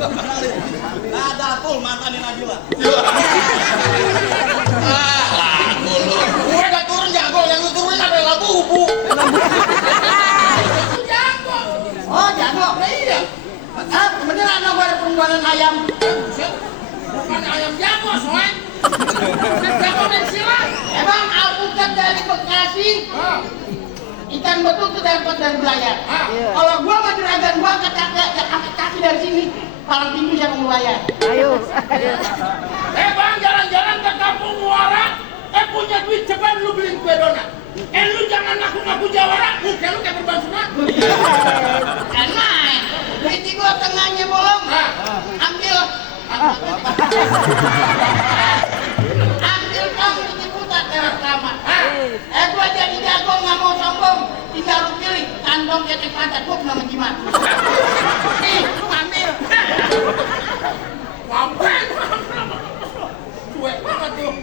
Ada full mantanin Najila. Lagu lu. Gue gak turun jago, yang lu turunin adalah bubu. Jago. Oh jago? Iya. Ah, beneran gue ada penggualan ayam. Bukan ayam jago, soalnya. Jago dan silat. Emang alpukat dari Bekasi. Ikan betul itu dapat dari belayar. Kalau gua mah juragan gua angkat kaki dari sini, paling tinggi siapa belayar. Ayo. Bang, jalan-jalan ke kampung Muara, punya duit cepat lu beli kue donat. Lu jangan ngaku-ngaku jawara, muka lu kayak berbang sunat. Kan main, duit gua tengahnya bolong. Ambil. Ambil kamu di Ciputat lewat kamar. Gua jadi jago nggak mau sombong, tinggal lu pilih kantong ketek pantat gua pernah menjimat. Nih, lu ambil. Ngapain? Cuek banget tuh.